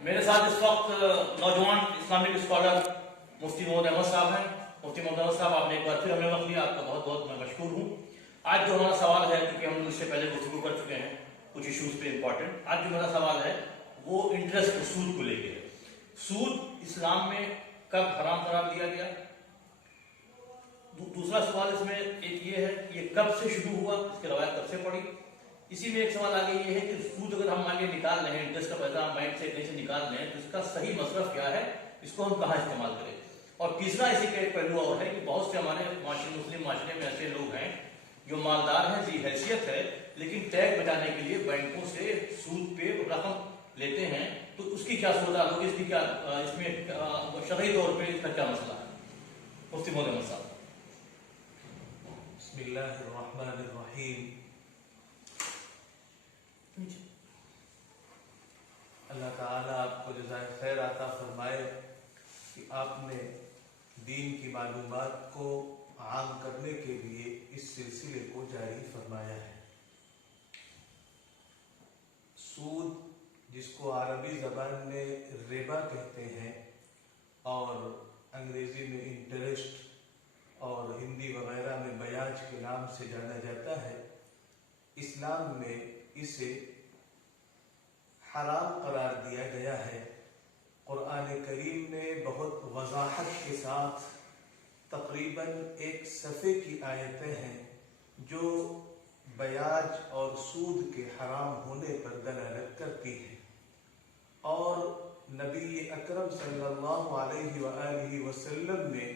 میرے ساتھ اس وقت نوجوان اسلامک اسکالر مفتی محمد احمد صاحب ہیں. مفتی محمد احمد صاحب، آپ نے ایک بار پھر ہمیں وقت دیا، آپ کا بہت بہت میں مشکور ہوں. آج جو ہمارا سوال ہے، کیونکہ ہم اس سے پہلے گفتگو کر چکے ہیں کچھ ایشوز پہ امپورٹنٹ، آج جو میرا سوال ہے وہ انٹرسٹ سود کو لے کے ہے. سود اسلام میں کب حرام قرار دیا گیا؟ دوسرا سوال اس میں ایک یہ ہے کہ یہ کب سے شروع ہوا، اس کی روایت کب سے پڑی. اسی میں ایک سوال آگے یہ ہے کہ سود اگر ہم آگے نکال رہے ہیں، انٹرسٹ کا پیسہ ہم مائنڈ سے کہیں سے نکال رہے ہیں، تو اس کا صحیح مصرف کیا ہے، اس کو ہم کہاں استعمال کریں. اور تیسرا اسی کا ایک پہلو اور ہے کہ بہت سے ہمارے مسلم معاشرے میں ایسے لوگ ہیں جو مالدار ہیں، ذی حیثیت ہے، لیکن ٹیکس بچانے کے لیے بینکوں سے سود پہ رقم لیتے ہیں. تو اس کی کیا صورت ہوگی، اس کی کیا اس میں شرعی طور پہ اس کا کیا مسئلہ ہے؟ مفتی محمد احمد صاحب. بسم اللہ الرحمن الرحیم. اللہ تعالیٰ آپ کو جزائے خیر عطا فرمائے کہ آپ نے دین کی معلومات کو عام کرنے کے لیے اس سلسلے کو جاری فرمایا ہے. سود، جس کو عربی زبان میں ربا کہتے ہیں اور انگریزی میں انٹرسٹ اور ہندی وغیرہ میں بیاج کے نام سے جانا جاتا ہے، اسلام میں اسے حرام قرار دیا گیا ہے. قرآن کریم میں بہت وضاحت کے ساتھ تقریباً 1 صفحے کی آیتیں ہیں جو بیاج اور سود کے حرام ہونے پر دلالت کرتی ہیں، اور نبی اکرم صلی اللہ علیہ وآلہ وسلم نے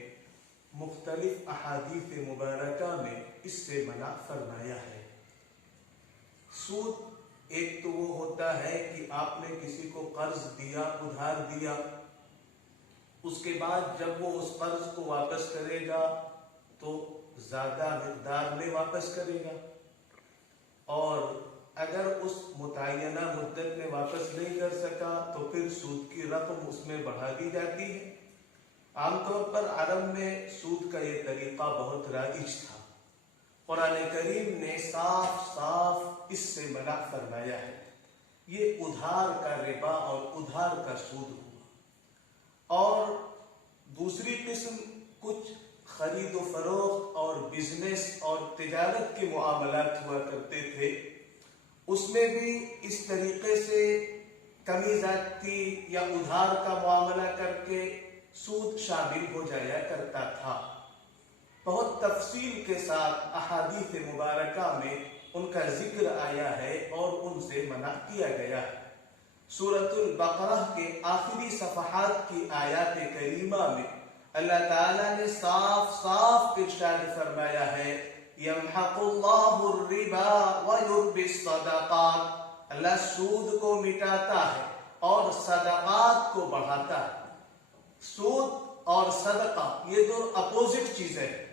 مختلف احادیث مبارکہ میں اس سے منع فرمایا ہے. سود ایک تو وہ ہوتا ہے کہ آپ نے کسی کو قرض دیا، ادھار دیا، اس کے بعد جب وہ اس قرض کو واپس کرے گا تو زیادہ مقدار میں واپس کرے گا، اور اگر اس متعینہ مدت میں واپس نہیں کر سکا تو پھر سود کی رقم اس میں بڑھا دی جاتی ہے. عام طور پر عرب میں سود کا یہ طریقہ بہت رائج تھا. قرآن کریم نے صاف صاف اس سے منع فرمایا ہے. یہ ادھار کا ربا اور ادھار کا سود ہوا. اور دوسری قسم کچھ خرید و فروخت اور بزنس اور تجارت کے معاملات ہوا کرتے تھے، اس میں بھی اس طریقے سے کمی زیادتی یا ادھار کا معاملہ کر کے سود شامل ہو جایا کرتا تھا. بہت تفصیل کے ساتھ احادیث مبارکہ میں ان کا ذکر آیا ہے اور ان سے منع کیا گیا ہے. سورۃ البقرہ کے آخری صفحات کی آیات کریمہ میں اللہ تعالیٰ نے صاف صاف ارشاد فرمایا ہے، یمحق اللہ الربا ویربی الصدقات. اللہ سود کو مٹاتا ہے اور صدقات کو بڑھاتا ہے. سود اور صدقہ یہ دو اپوزٹ چیزیں ہیں.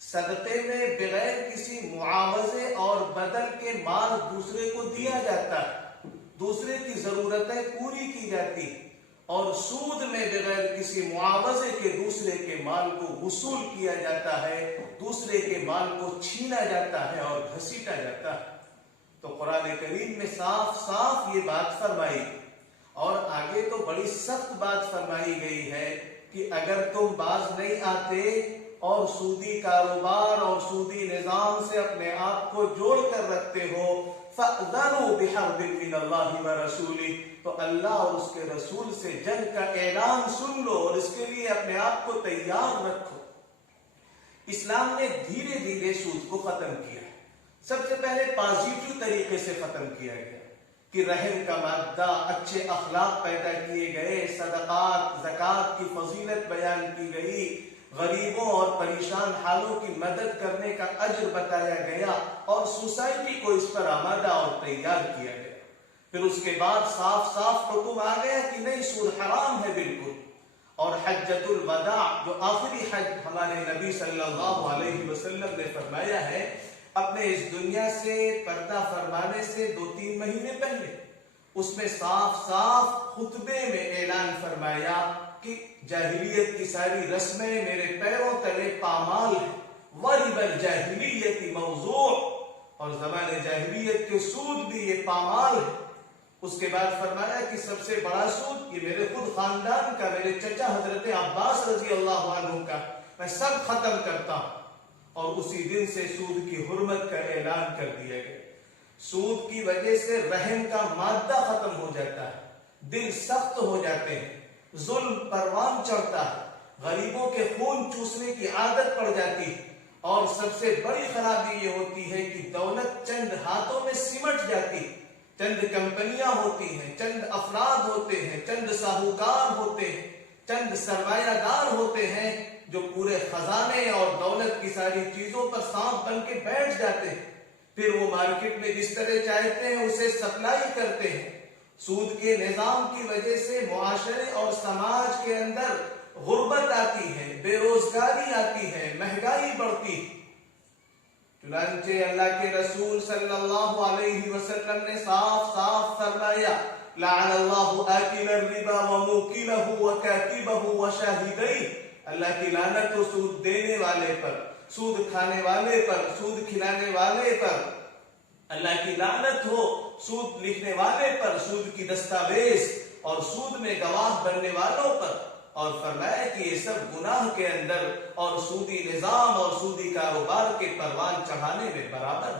صدقے میں بغیر کسی معاوضے اور بدل کے مال دوسرے کو دیا جاتا ہے، دوسرے کی ضرورتیں پوری کی جاتی ہیں، اور سود میں بغیر کسی معاوضے کے دوسرے کے مال کو وصول کیا جاتا ہے، دوسرے کے مال کو چھینا جاتا ہے اور گھسیٹا جاتا ہے. تو قرآن کریم میں صاف صاف یہ بات فرمائی، اور آگے تو بڑی سخت بات فرمائی گئی ہے کہ اگر تم باز نہیں آتے اور سودی کاروبار اور سودی نظام سے اپنے آپ کو جوڑ کر رکھتے ہو، فَأْذَنُوا بِحَرْبٍ مِّنَ اللَّهِ وَرَسُولِهِ، تو اللہ اور اس کے رسول سے جنگ کا اعلان سن لو اور اس کے لیے اپنے آپ کو تیار رکھو. اسلام نے دھیرے دھیرے سود کو ختم کیا ہے. سب سے پہلے پازیٹیو طریقے سے ختم کیا گیا کہ رحم کا مادہ، اچھے اخلاق پیدا کیے گئے، صدقات زکوٰۃ کی فضیلت بیان کی گئی، غریبوں اور پریشان حالوں کی مدد کرنے کا اجر بتایا گیا، اور سوسائٹی کو اس پر آمادہ اور تیار کیا گیا. پھر اس کے بعد صاف صاف حکم آ گیا کہ نہیں، سود حرام ہے بالکل. اور حجۃ الوداع، جو آخری حج ہمارے نبی صلی اللہ علیہ وسلم نے فرمایا ہے، اپنے اس دنیا سے پردہ فرمانے سے 2-3 مہینے پہلے اس میں صاف صاف خطبے میں اعلان فرمایا کہ جاہلیت کی ساری رسمیں میرے پیروں تلے پامال ہیں. وَرِبَ الْجَاهِلِيَّةِ مَوْضُوعٌ، اور زمانے جاہلیت کے سود بھی یہ پامال ہے۔ اس کے بعد فرمایا کہ سب سے بڑا سود یہ میرے خود خاندان کا، میرے چچا حضرت عباس رضی اللہ عنہ کا، میں سب ختم کرتا ہوں۔ اور اسی دن سے سود کی حرمت کا اعلان کر دیا گیا۔ سود کی وجہ سے رحم کا مادہ ختم ہو جاتا ہے، دل سخت ہو جاتے ہیں، ظلم پروان چڑھتا ہے، غریبوں کے خون چوسنے کی عادت پڑ جاتی ہے، اور سب سے بڑی خرابی یہ ہوتی ہے کہ دولت چند ہاتھوں میں سمٹ جاتی ہے۔ چند کمپنیاں ہوتی ہیں، چند افراد ہوتے ہیں، چند ساہوکار ہوتے ہیں، چند سرمایہ دار ہوتے ہیں جو پورے خزانے اور دولت کی ساری چیزوں پر سانپ بن کے بیٹھ جاتے ہیں۔ پھر وہ مارکیٹ میں جس طرح چاہتے ہیں اسے سپلائی کرتے ہیں۔ سود کے نظام کی وجہ سے معاشرے اور سماج کے اندر غربت آتی ہے، بے روزگاری آتی ہے، مہنگائی بڑھتی ہے۔ چنانچہ اللہ کے رسول صلی اللہ علیہ وسلم نے صاف صاف فرمایا، لعن اللہ آکل الربا وموکلہ وکاتبہ وشاہدیہ، اللہ کی لعنت ہو سود دینے والے پر، سود کھانے والے پر، سود کھلانے والے پر، اللہ کی لعنت ہو سود لکھنے والے پر، سود کی دستاویز اور سود میں گواہ بننے والوں پر۔ اور فرمایا کہ یہ سب گناہ کے اندر اور سودی نظام اور سودی کاروبار کے پروان چڑھانے میں برابر۔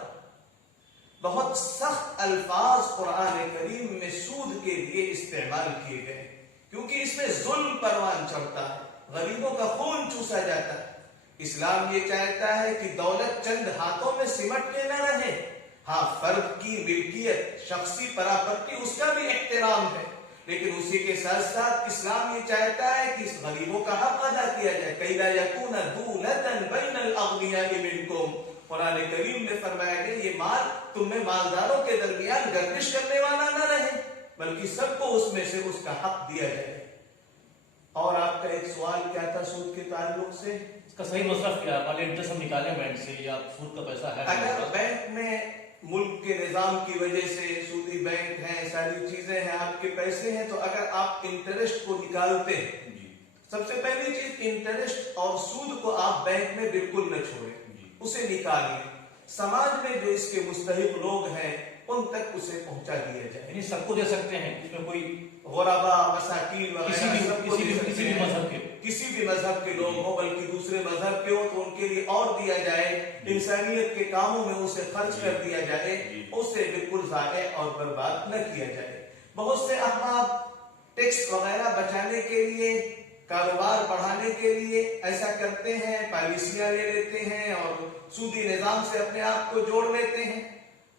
بہت سخت الفاظ قرآن کریم میں سود کے لیے استعمال کیے گئے، کیونکہ اس میں ظلم پروان چڑھتا ہے، غریبوں کا خون چوسا جاتا ہے۔ اسلام یہ چاہتا ہے کہ دولت چند ہاتھوں میں سمٹ کے نہ رہے، ہاں فرد کی ملکیت، شخصی پراپرٹی، اس کا بھی احترام ہے، لیکن اسی کے ساتھ ساتھ اسلام یہ چاہتا ہے کہ اس غریبوں کا حق ادا کیا جائے۔ کَيْ لَا يَكُونَ دُولَةً بَيْنَ الْأَغْنِيَاءِ مِنْكُمْ، قرآن کریم میں فرمایا گیا یہ مال تم میں مالداروں کے درمیان گردش کرنے والا نہ رہے، بلکہ سب کو اس میں سے اس کا حق دیا جائے۔ اور آپ کا ایک سوال کیا تھا سود کے تعلق سے؟ اس کا صحیح مصرف کیا ہے؟ انٹرسٹ ہم نکالیں بینک سے یا سود کا پیسہ ہے؟ اگر بینک میں ملک کے نظام کی وجہ سے سودی بینک ہیں، ساری چیزیں ہیں، آپ کے پیسے ہیں، تو اگر آپ انٹرسٹ کو نکالتے ہیں، سب سے پہلی چیز انٹرسٹ اور سود کو آپ بینک میں بالکل نہ چھوڑیں، اسے نکالیں۔ سماج میں جو اس کے مستحق لوگ ہیں ان تک اسے پہنچا دیا جائے، یعنی سب کو دے سکتے ہیں، اس میں کوئی غربا، مساکین وغیرہ کسی بھی سب کو دے سکتے ہیں، مذہب کے، کسی بھی مذہب کے لوگ ہوں، بلکہ دوسرے مذہب کے ہوں تو ان کے لیے اور دیا جائے، انسانیت کے کاموں میں اسے خرچ کر دیا جائے، اسے بالکل ضائع اور برباد نہ کیا جائے۔ بہت سے احباب ٹیکس وغیرہ بچانے کے لیے، کاروبار بڑھانے کے لیے ایسا کرتے ہیں، پالیسیاں لے لیتے ہیں اور سودی نظام سے اپنے آپ کو جوڑ لیتے ہیں۔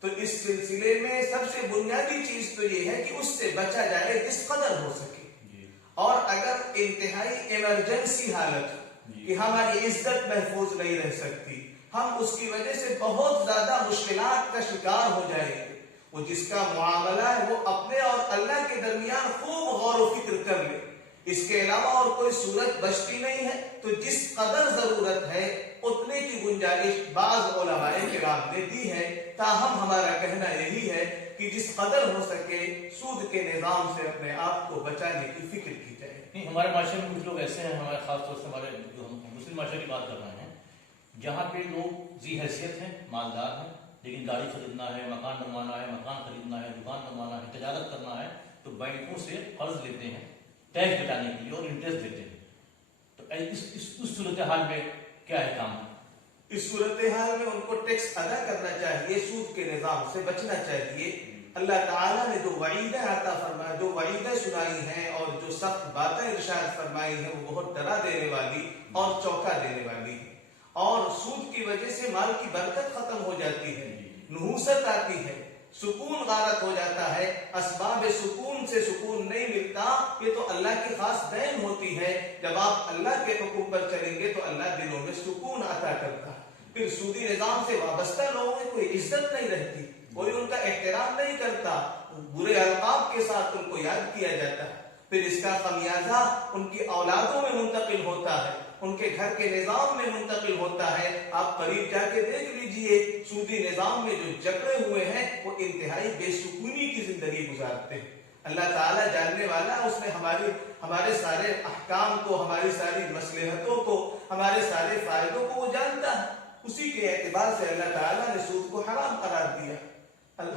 تو اس سلسلے میں سب سے بنیادی چیز تو یہ ہے کہ اس سے بچا جائے جس قدر ہو سکے، اور اگر انتہائی ایمرجنسی حالت کہ ہماری عزت محفوظ نہیں رہ سکتی، ہم اس کی وجہ سے بہت زیادہ مشکلات کا شکار ہو جائیں گے، وہ جس کا معاملہ ہے وہ اپنے اور اللہ کے درمیان خوب غور و فکر کر لے۔ اس کے علاوہ اور کوئی صورت بچتی نہیں ہے، تو جس قدر ضرورت ہے اتنے کی گنجائش بعض علماء کرام نے دی ہے۔ تاہم ہمارا کہنا یہی ہے کہ جس قدر ہو سکے سود کے نظام سے اپنے آپ کو بچانے کی فکر کی جائے۔ نہیں، ہمارے معاشرے میں کچھ لوگ ایسے ہیں، ہمارے خاص طور سے ہمارے جو ہم مسلم معاشرے کی بات کر رہے ہیں، جہاں پہ لوگ ذی حیثیت ہیں، مالدار ہیں، لیکن گاڑی خریدنا ہے، مکان بنوانا ہے، مکان خریدنا ہے، دکان بنوانا ہے، تجارت کرنا ہے، تو بینکوں سے قرض لیتے ہیں ٹیکس بچانے کے لیے اور انٹرسٹ دیتے ہیں۔ تو اس صورتحال میں کیا ہے کام؟ اس صورتحال میں ان کو ٹیکس ادا کرنا چاہیے، سود کے نظام سے بچنا چاہیے۔ اللہ تعالیٰ نے جو وعیدیں عطا فرمائی، جو وعیدیں سنائی ہیں اور جو سخت باتیں ارشاد فرمائی ہیں، وہ بہت ڈرا دینے والی اور چونکا دینے والی ہے۔ اور سود کی وجہ سے مال کی برکت ختم ہو جاتی ہے، نحوست آتی ہے، سکون غارت ہو جاتا ہے، اسباب سکون سے سکون نہیں ملتا۔ یہ تو اللہ کی خاص دین ہوتی ہے، جب آپ اللہ کے حکم پر چلیں گے تو اللہ دلوں میں سکون عطا کرتا ہے۔ پھر سودی نظام سے وابستہ لوگوں میں کوئی عزت نہیں رہتی، کوئی ان کا احترام نہیں کرتا، برے القاب کے ساتھ ان کو یاد کیا جاتا ہے۔ پھر اس کا خمیازہ ان کی اولادوں میں منتقل ہوتا ہے، ان کے گھر کے نظام میں منتقل ہوتا ہے۔ آپ قریب جا کے دیکھ لیجئے، سودی نظام میں جو جکڑے ہوئے ہیں وہ انتہائی بے سکونی کی زندگی گزارتے ہیں۔ اللہ تعالیٰ جاننے والا، اس نے ہمارے سارے احکام کو، ہماری ساری مصلحتوں کو، ہمارے سارے فائدوں کو وہ جانتا ہے۔ اسی کے اعتبار سے اللہ تعالیٰ نے سود کو حرام قرار دیا.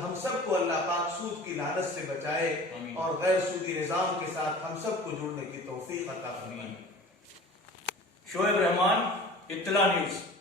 ہم سب کو اللہ پاک سود کی لعنت سے بچائے آمین. اور غیر سودی نظام کے ساتھ ہم سب کو جڑنے کی توفیق عطا فرمائے. شعیب رحمان، اطلاع نیوز.